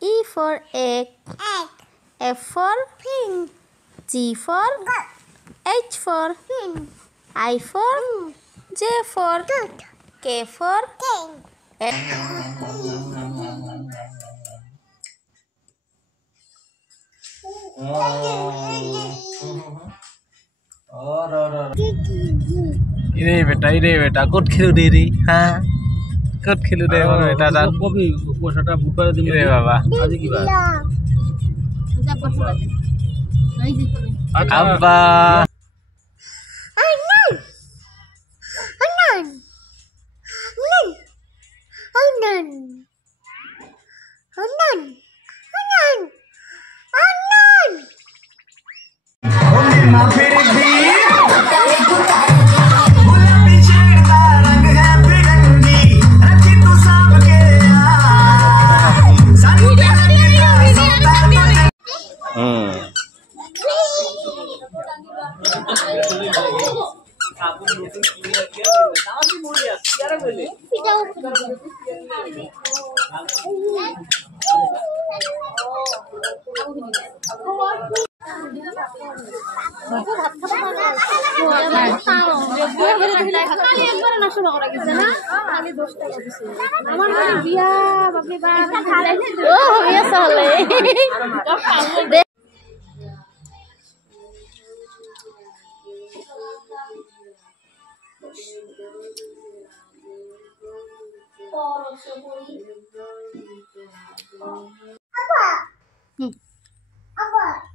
E for egg. F for pink. G for H for I for J for K for इरे बेटा कत खेलु दे रे हाँ कत खेलु दे मोर बेटा जान कभी पयसाटा बुधबारे दिम रे बाबा আজি কি বার আব্বা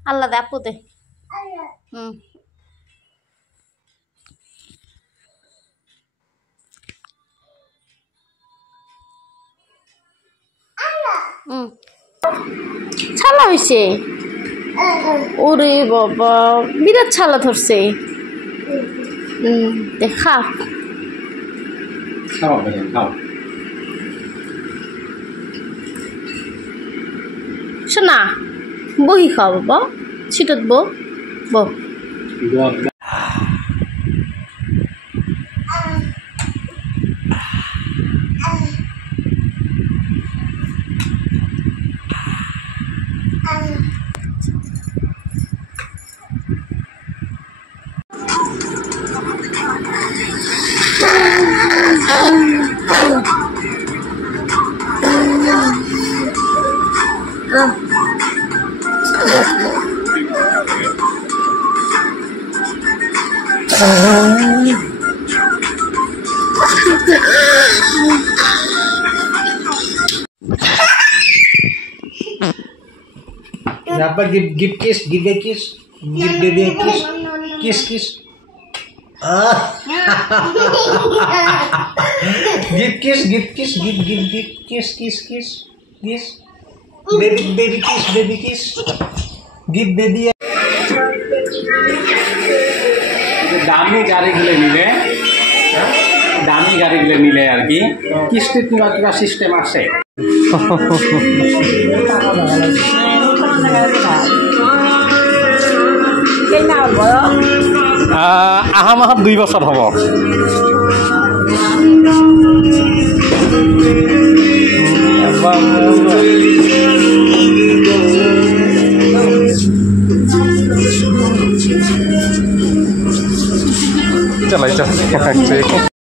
Allah deh aku deh. ছালা হইছে ওরে বাবা বিরাট ছালা ধরছে দেখা খাও খাও শোনা বহি খাও বাবা ছিটত বো Apa give kiss, give a kiss, give baby a kiss, kiss. Give kiss, give kiss, give kiss. Baby kiss. Give baby a দামি গাড়িগুলো নিলে আর কি কিস্তির কিবা সিস্টেম আছে আহা মাহত 2 বছর হব